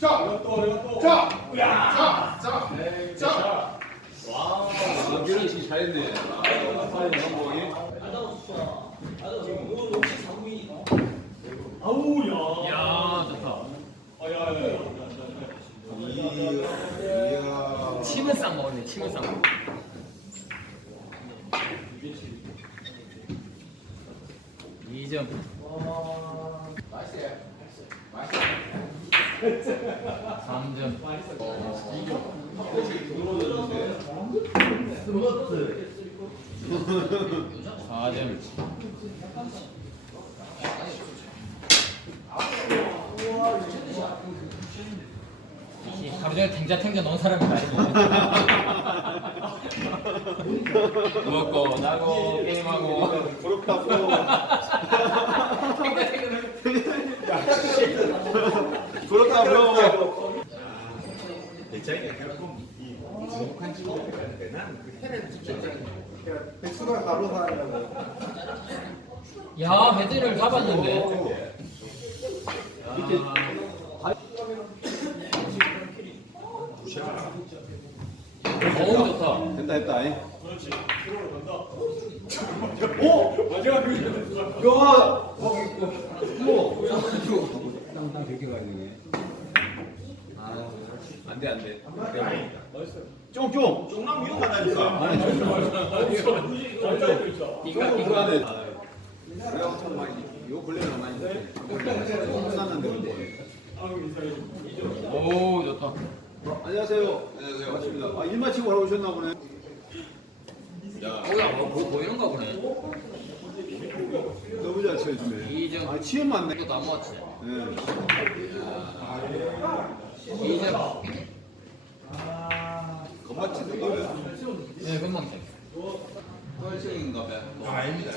자, 또 내가 또. 자, 자, 자, 네, 자. 자. 와. 연결을 진짜 잘했네. 아, 야. 야 좋다. 아, 야, 야, 야. 이야, 싹 먹었네. 치면 싹. 먹. 이점 맛있어요. 삼점. 사점. 하루 종일 탱자 탱자 넣은 사람이 아니고 먹고 나고 게임하고. 그렇다, 고. 탱자 탱자 넣은 그렇다, 고 백수가 가로 사냐고. 야 헤드를 잡았는데 어우 좋다 됐다, 됐다. 이. 마지막 그 야! 뭐? 땅땅 저렇게 가야 되네. 아, 안 돼, 안 돼. 쫑, 쫑! 종랑 위험하다니까. 아니, 쫑. 이거 이거 안에. 내가 엄청 많이, 요 근래는 많이 됐지. 끝났는데, 근데. 오 좋다 어, 안녕하세요. 안녕하세요. 반갑습니다. 아, 일 마치고 하러 오셨나 보네. 오야 뭐, 뭐 보이는가 보네 너무 잘 쳐주네. 이점. 아, 치연 맞네. 이거 다 모았지 네. 이점 겁만 치는 거야. 네 금방 돼 뻘쭘인가 봐. 아닙니다.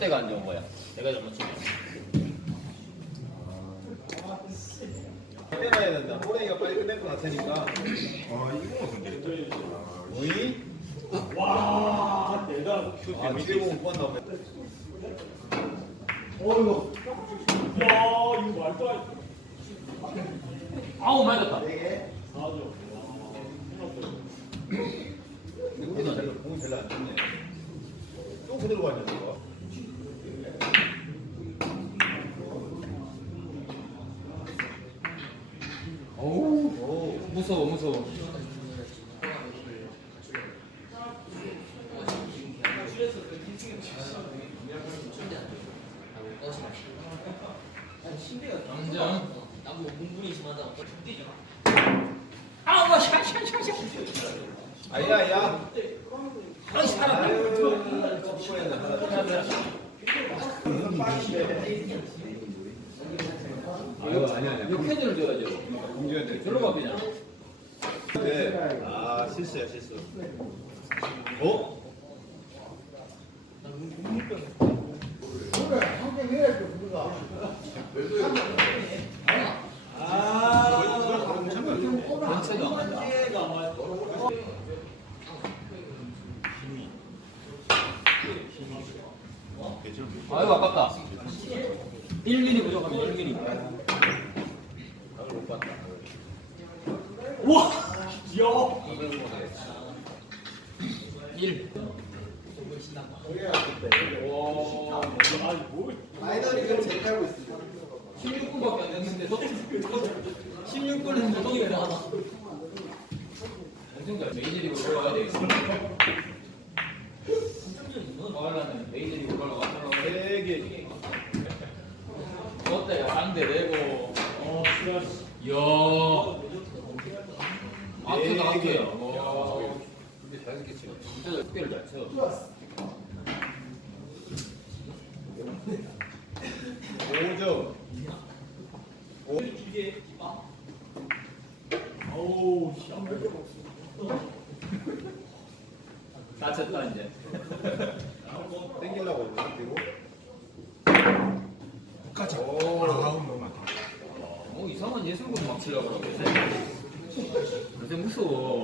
큐대가 안 좋은 거야 내가 잘못 친 거야 빼놔야 된다. 호랭이가 빨리 끝낼 것 같으니까. 아, 이거 근데. 오이? 와, 대단. 아, 미대 보면 뻔 나오네. 어이구. 야, 이거 말도 안 돼. 아우 맞았다 맞아. 우리는 별로 공이 별로 안 좋네. 또 그대로 가냐, 이거. 무서워 무서워. 점점 아우 뭐 샤샤샤샤. 아야, 아야. 아이 사람. 아유, 아니야, 아니야. 이거 패드를 줘야죠. 공주야 돼. 저로 바뀌잖아 네. 아, 실수야, 실수. 어? 아이고 아깝다 1mm 부족하면 1mm 와, 야. 1 와, 아니 뭐? 아이들이 깔고 있습니다. 16분밖에 안 됐는데 16분 했는데 돈이 왜 나와 잘 메이저리그 올라가야 되겠어 하려면 메이저리그 올라가서 세 개. 롯데 상대 내고. 어, 진짜. 이야. 아트다 아트 개. 와 근데 잘생겼 지 진짜 잘 특별히 잘 쳐 오점 아우, 씨, 안 돼. 다쳤다 이제 땡기려고 그러나? 그리고 가자. 아우 너무 많다. 어 이상한 예술군 막 치려고 그러는데 요새 무서워 어허.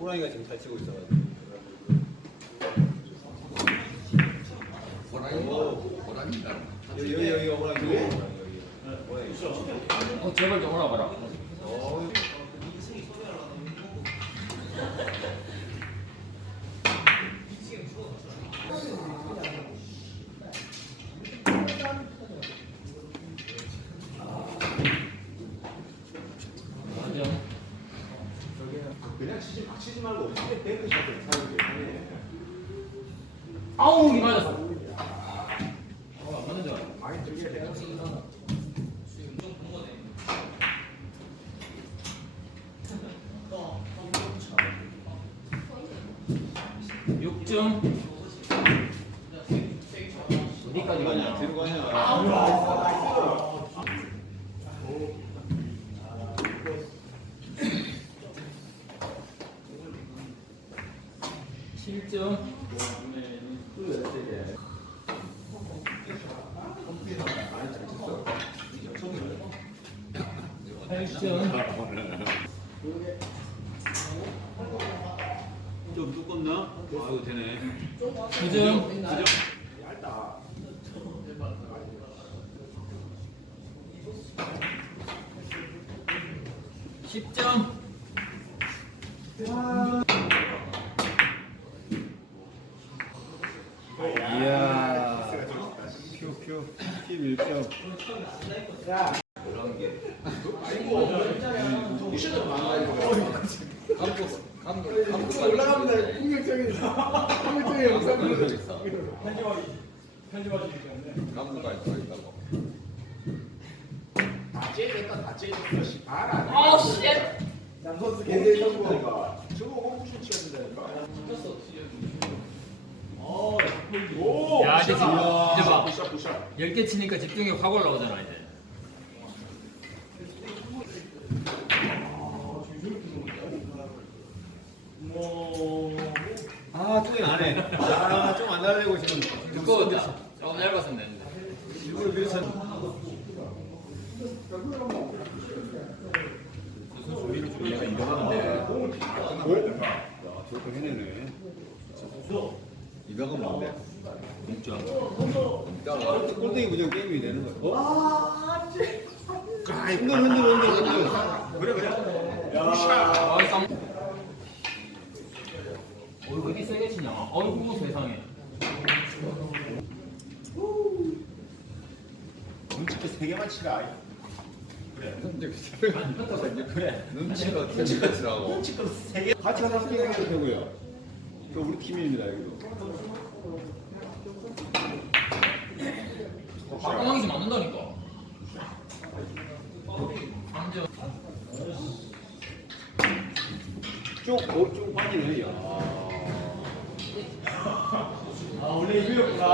호랑이가 지금 잘 치고 있어가지고. 여기 여기 여기 호랑이 여기 호랑이. 어 제발 좀 오라봐라 어, 맞아 그냥 치지 막 치지 말고 어떻게 뱅크샷을 사는 게 편해. 아우 이 맞았어 어안 맞는 줄 알아 많이 들게 돼. 6점 어디까지 가냐 뒤로 가냐. 칠점 팔점 좀 두껍나? 아유 되네. 9점 십점 이야. 큐큐 11점. 푸샷. 10개 치니까 집중력 확 올라오잖아 이제 뭐. 아, 뚜이 안 해. 아, 좀 안 달래고 지금. 두꺼웠다 조금 얇았으면 되는데 일부러 밀쳐. 얘가 인정하는데. 야, 저거 해내네. 이거가 뭔데? 공짜. 야, 꼴등이 무조건 게임이 되는 거야. 어? 흔들, 흔들, 흔들, 흔들. 그래, 그래. 아 쌈. 어이 왜 이렇게 세게 치냐 어이구 세상에 눈치껏 세 개만 치라. 아이. 그래. 그래. 눈치껏 눈치껏 치라고. 눈치껏 세 개. 같이 가서 함께 해도 되고요. 또 우리 팀입니다 여기도. 바꿔나기 좀 맞는다니까 3점 쭉, 어, 쭉 빠지네. 야. 아 원래 이거였구나.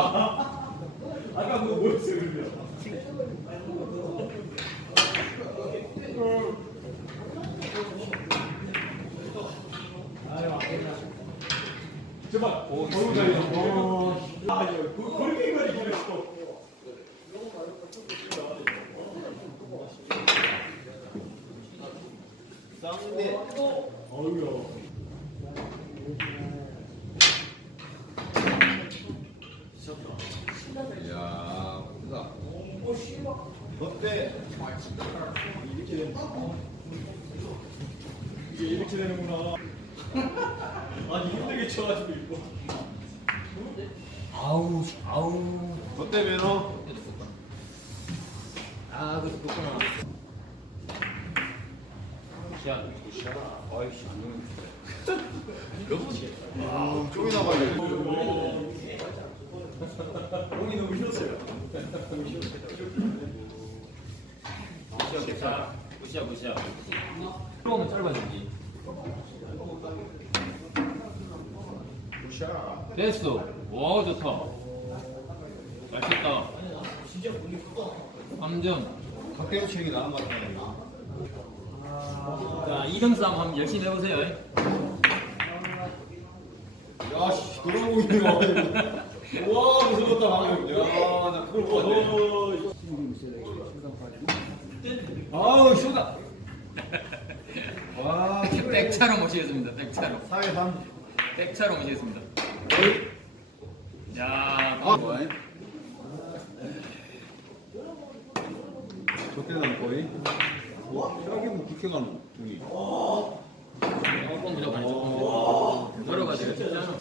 아까 그거 뭐였어요 그러면? 제발. 오, 너무. 아, 그-. 이야, 크다. 어때? 이렇게 되는 이게 이렇게 되는구나. 아니 힘들게 쳐가지고 이거. 아우 아우 어때, 면허? 아 그래서 그렇구나 샷 아이씨, 안 아, 쪼이 나가지고. 공이 너무 힘들었어요. 자 굿샷 굿샷 들어오면 짧아지지. 됐어. 와 좋다. 잘 쳤다. 3점. 박대호 치는 게 나은 것 같아. 자 2등 싸움 한번 열심히 해보세요. 야 씨 돌아오고 있네 와 무서웠다 방금. 야 나 그걸 못 봤네. 아우 쇼다. 와 백차로 모시겠습니다. 백차로. 4회 3 백차로 모시겠습니다. 야, 아, 뭐야? 좋게 나는 거의. 와, 여기 뭐. 조금 부족하네. 들어가지고 진짜.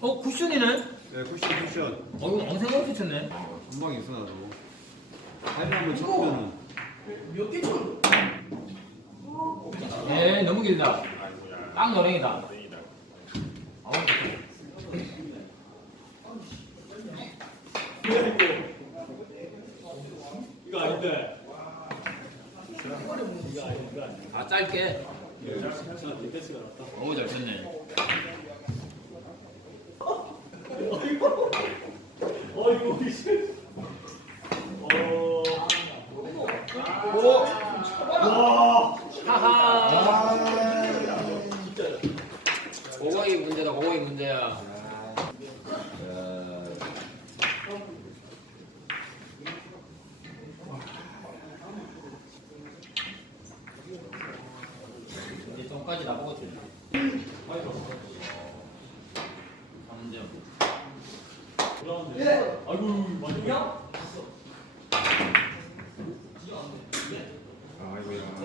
어 쿠션이네? 네, 쿠션 쿠션. 어 이거 붙였네. 한 방에 있어 나도. 사진 한번 찍으면은. 에이 너무 길다. 딱 노랭이다. 아우, 이거 아닌데. 아 짧게. 났다. 어우 잘 쳤네. 어이구 이씨. 어. 오! 하하. 아. 그거이 문제다. 그거이 문제야. 야. 좀까지 나보고 줘. 3점. 아이고 맞냐?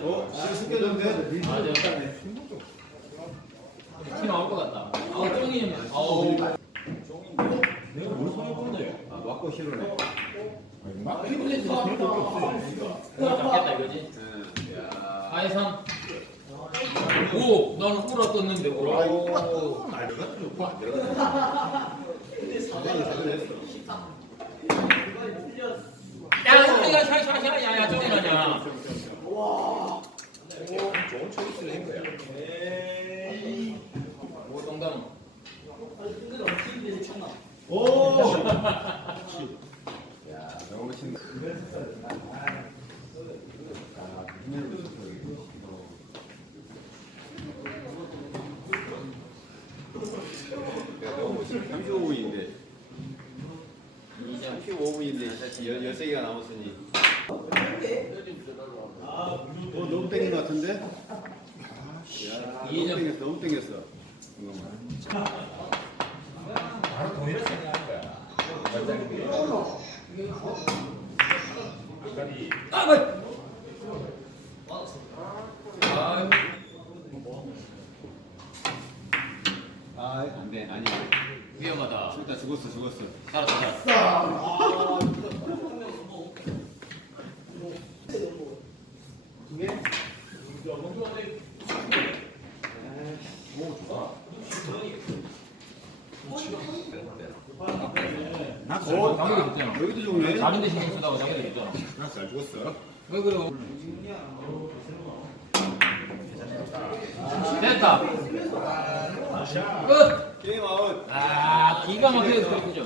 어? 실 숨겨졌네? 맞아. 팀 나올 것 같다. 아우 쫑이. 아우. 내가 뭘 손해 보는데? 아, 맞고 싫어네. 잡겠다 이거지. 야. 아예 3. 오, 나는 호라 떴는데 호라. 아이고. 아, 내가 좀 좋고 안 들어갔네. 사장이 사전했어. 야, 우리가 샤샤샤 야야 쫑이 나냐. 좋은 초이스를 한 거야. 오, 동담. 오! 야, 너무 신나. 아, 힘내는 거 야, 너무 멋있어. 35분인데. 2점. 35분인데 사실 13개가 남았으니. 어, 너무 땡긴 것 같은데? 야, 너무 이점. 땡겼어, 너무 땡겼어. 잠깐만. 아, 뭐. 아, 아, 안 돼, 아니. 위험하다. 일단 죽었어, 죽었어. 살았다, 살았다. 오, 자기도 있잖아. 여기도 좋네. 다른데 신경 쓰다가 자기도 있잖아. 잘 죽었어. 왜 그래? 됐다. 끝. 게임 아웃. 아, 기가 막히게 그렇군요.